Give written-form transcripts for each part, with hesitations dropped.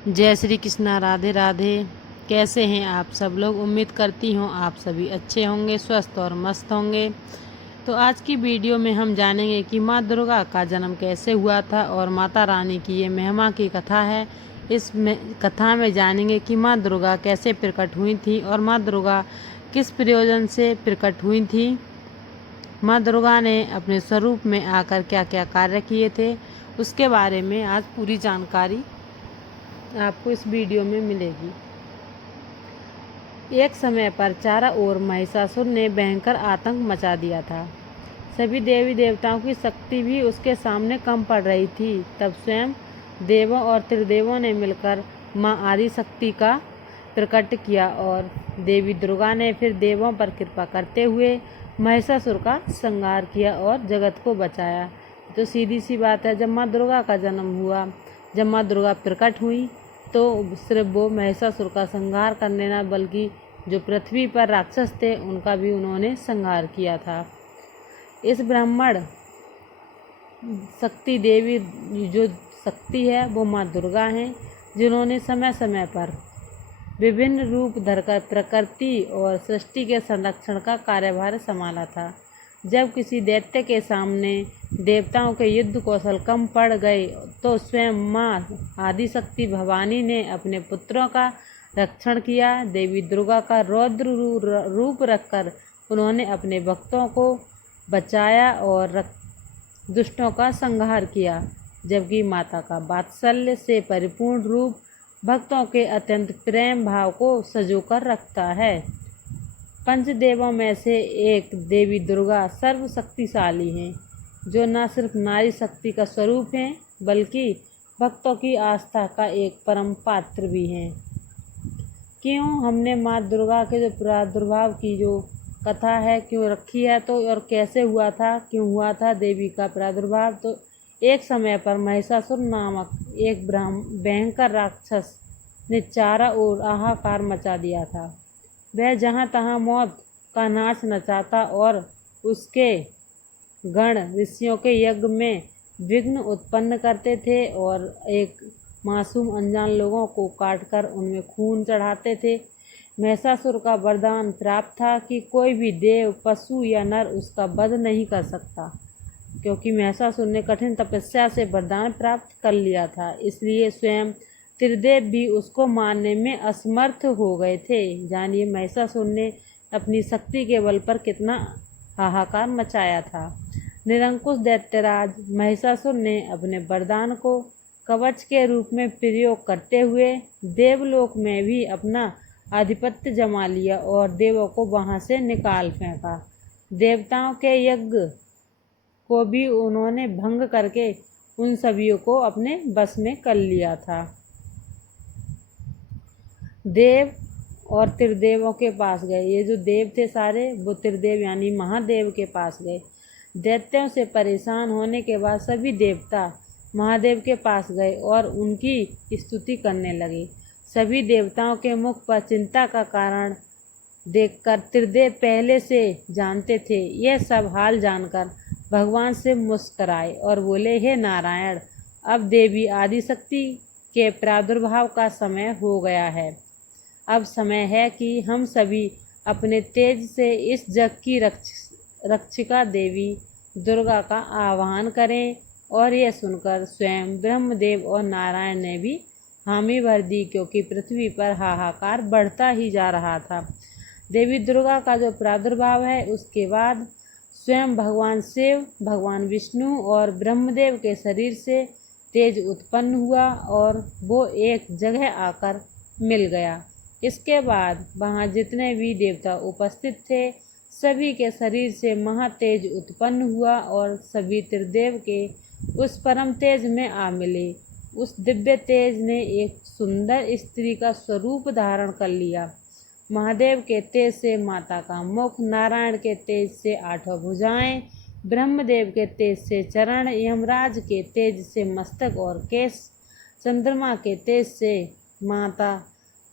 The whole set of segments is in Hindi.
जय श्री कृष्णा। राधे राधे। कैसे हैं आप सब लोग? उम्मीद करती हूँ आप सभी अच्छे होंगे, स्वस्थ और मस्त होंगे। तो आज की वीडियो में हम जानेंगे कि माँ दुर्गा का जन्म कैसे हुआ था और माता रानी की ये महिमा की कथा है। इस कथा में जानेंगे कि माँ दुर्गा कैसे प्रकट हुई थी और माँ दुर्गा किस प्रयोजन से प्रकट हुई थी। माँ दुर्गा ने अपने स्वरूप में आकर क्या क्या कार्य किए थे, उसके बारे में आज पूरी जानकारी आपको इस वीडियो में मिलेगी। एक समय पर चारों ओर महिषासुर ने भयंकर आतंक मचा दिया था। सभी देवी देवताओं की शक्ति भी उसके सामने कम पड़ रही थी। तब स्वयं देवों और त्रिदेवों ने मिलकर माँ आदि शक्ति का प्रकट किया और देवी दुर्गा ने फिर देवों पर कृपा करते हुए महिषासुर का संहार किया और जगत को बचाया। तो सीधी सी बात है, जब माँ दुर्गा का जन्म हुआ, जब माँ दुर्गा प्रकट हुई तो सिर्फ वो महिषासुर का संहार करने ना बल्कि जो पृथ्वी पर राक्षस थे उनका भी उन्होंने संहार किया था। इस ब्राह्मण शक्ति देवी जो शक्ति है वो माँ दुर्गा हैं, जिन्होंने समय समय पर विभिन्न रूप धरकर प्रकृति और सृष्टि के संरक्षण का कार्यभार संभाला था। जब किसी दैत्य के सामने देवताओं के युद्ध कौशल कम पड़ गए तो स्वयं माँ आदिशक्ति भवानी ने अपने पुत्रों का रक्षण किया। देवी दुर्गा का रौद्र रूप रखकर उन्होंने अपने भक्तों को बचाया और दुष्टों का संहार किया, जबकि माता का वात्सल्य से परिपूर्ण रूप भक्तों के अत्यंत प्रेम भाव को संजोकर रखता है। पंचदेवों में से एक देवी दुर्गा सर्वशक्तिशाली हैं, जो न सिर्फ नारी शक्ति का स्वरूप हैं बल्कि भक्तों की आस्था का एक परम पात्र भी हैं। क्यों हमने माँ दुर्गा के जो प्रादुर्भाव की जो कथा है क्यों रखी है, तो और कैसे हुआ था, क्यों हुआ था देवी का प्रादुर्भाव? तो एक समय पर महिषासुर नामक एक भयंकर राक्षस ने चारों ओर हाहाकार मचा दिया था। वह जहाँ तहाँ मौत का नाच नचाता और उसके गण ऋषियों के यज्ञ में विघ्न उत्पन्न करते थे और एक मासूम अनजान लोगों को काटकर उनमें खून चढ़ाते थे। महिषासुर का वरदान प्राप्त था कि कोई भी देव, पशु या नर उसका वध नहीं कर सकता, क्योंकि महिषासुर ने कठिन तपस्या से वरदान प्राप्त कर लिया था। इसलिए स्वयं त्रिदेव भी उसको मारने में असमर्थ हो गए थे। जानिए महिषासुर ने अपनी शक्ति के बल पर कितना हाहाकार मचाया था। निरंकुश दैत्यराज महिषासुर ने अपने वरदान को कवच के रूप में प्रयोग करते हुए देवलोक में भी अपना आधिपत्य जमा लिया और देवों को वहां से निकाल फेंका। देवताओं के यज्ञ को भी उन्होंने भंग करके उन सभी को अपने बस में कर लिया था। देव और त्रिदेवों के पास गए। ये जो देव थे सारे वो त्रिदेव यानी महादेव के पास गए। दैत्यों से परेशान होने के बाद सभी देवता महादेव के पास गए और उनकी स्तुति करने लगे। सभी देवताओं के मुख पर चिंता का कारण देखकर त्रिदेव पहले से जानते थे। यह सब हाल जानकर भगवान से मुस्कराए और बोले, हे नारायण, अब देवी आदिशक्ति के प्रादुर्भाव का समय हो गया है। अब समय है कि हम सभी अपने तेज से इस जग की रक्षिका देवी दुर्गा का आह्वान करें। और यह सुनकर स्वयं ब्रह्मदेव और नारायण ने भी हामी भर दी, क्योंकि पृथ्वी पर हाहाकार बढ़ता ही जा रहा था। देवी दुर्गा का जो प्रादुर्भाव है उसके बाद स्वयं भगवान शिव, भगवान विष्णु और ब्रह्मदेव के शरीर से तेज उत्पन्न हुआ और वो एक जगह आकर मिल गया। इसके बाद वहाँ जितने भी देवता उपस्थित थे सभी के शरीर से महातेज उत्पन्न हुआ और सभी त्रिदेव के उस परम तेज में आ मिले। उस दिव्य तेज ने एक सुंदर स्त्री का स्वरूप धारण कर लिया। महादेव के तेज से माता का मुख, नारायण के तेज से 8 भुजाएं, ब्रह्मदेव के तेज से चरण, यमराज के तेज से मस्तक और केश, चंद्रमा के तेज से माता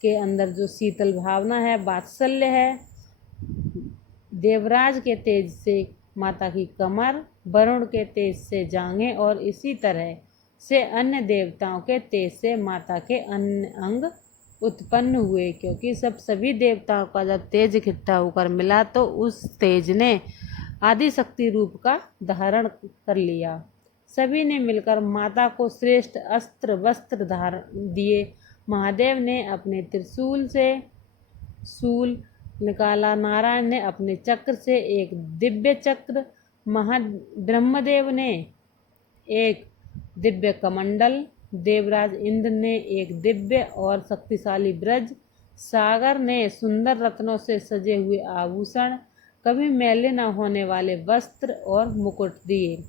के अंदर जो शीतल भावना है, वात्सल्य है, देवराज के तेज से माता की कमर, वरुण के तेज से जांघें और इसी तरह से अन्य देवताओं के तेज से माता के अन्य अंग उत्पन्न हुए, क्योंकि सभी देवताओं का जब तेज इकट्ठा होकर मिला तो उस तेज ने आदिशक्ति रूप का धारण कर लिया। सभी ने मिलकर माता को श्रेष्ठ अस्त्र वस्त्र धारण दिए। महादेव ने अपने त्रिशूल से शूल निकाला, नारायण ने अपने चक्र से एक दिव्य चक्र, ब्रह्मदेव ने एक दिव्य कमंडल, देवराज इंद्र ने एक दिव्य और शक्तिशाली ब्रज, सागर ने सुंदर रत्नों से सजे हुए आभूषण, कभी मैले न होने वाले वस्त्र और मुकुट दिए।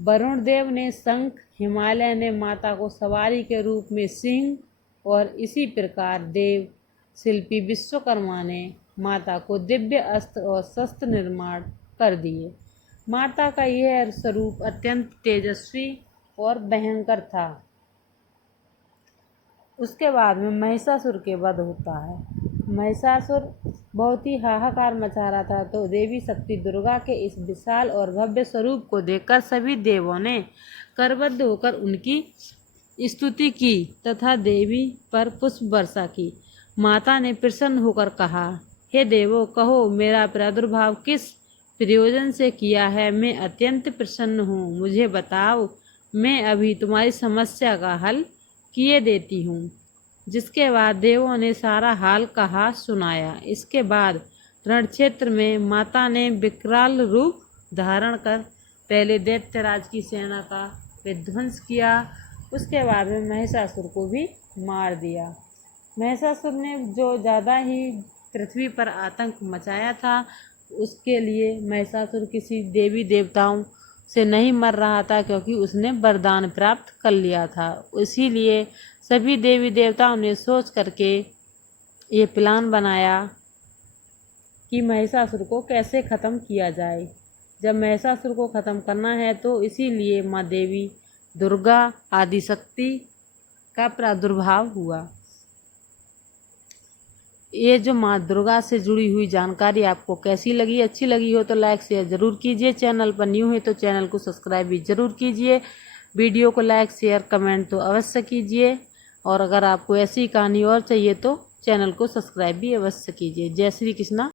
वरुण देव ने शंख, हिमालय ने माता को सवारी के रूप में सिंह, और इसी प्रकार देव शिल्पी विश्वकर्मा ने माता को दिव्य अस्त्र और शस्त्र निर्माण कर दिए। माता का यह स्वरूप अत्यंत तेजस्वी और भयंकर था। उसके बाद में महिषासुर के वध होता है। महिषासुर बहुत ही हाहाकार मचा रहा था, तो देवी शक्ति दुर्गा के इस विशाल और भव्य स्वरूप को देखकर सभी देवों ने करबद्ध होकर उनकी स्तुति की तथा देवी पर पुष्प वर्षा की। माता ने प्रसन्न होकर कहा, हे देवों, कहो मेरा प्रादुर्भाव किस प्रयोजन से किया है? मैं अत्यंत प्रसन्न हूँ, मुझे बताओ, मैं अभी तुम्हारी समस्या का हल किए देती हूँ। जिसके बाद देवों ने सारा हाल कहा सुनाया। इसके बाद रणक्षेत्र में माता ने विकराल रूप धारण कर पहले दैत्यराज की सेना का विध्वंस किया, उसके बाद में महिषासुर को भी मार दिया। महिषासुर ने जो ज़्यादा ही पृथ्वी पर आतंक मचाया था, उसके लिए महिषासुर किसी देवी देवताओं से नहीं मर रहा था, क्योंकि उसने वरदान प्राप्त कर लिया था। इसीलिए सभी देवी देवताओं ने सोच करके ये प्लान बनाया कि महिषासुर को कैसे ख़त्म किया जाए। जब महिषासुर को ख़त्म करना है तो इसीलिए माँ देवी दुर्गा आदिशक्ति का प्रादुर्भाव हुआ। ये जो माँ दुर्गा से जुड़ी हुई जानकारी आपको कैसी लगी? अच्छी लगी हो तो लाइक शेयर ज़रूर कीजिए। चैनल पर न्यू है तो चैनल को सब्सक्राइब भी ज़रूर कीजिए। वीडियो को लाइक शेयर कमेंट तो अवश्य कीजिए, और अगर आपको ऐसी कहानी और चाहिए तो चैनल को सब्सक्राइब भी अवश्य कीजिए। जय श्री कृष्णा।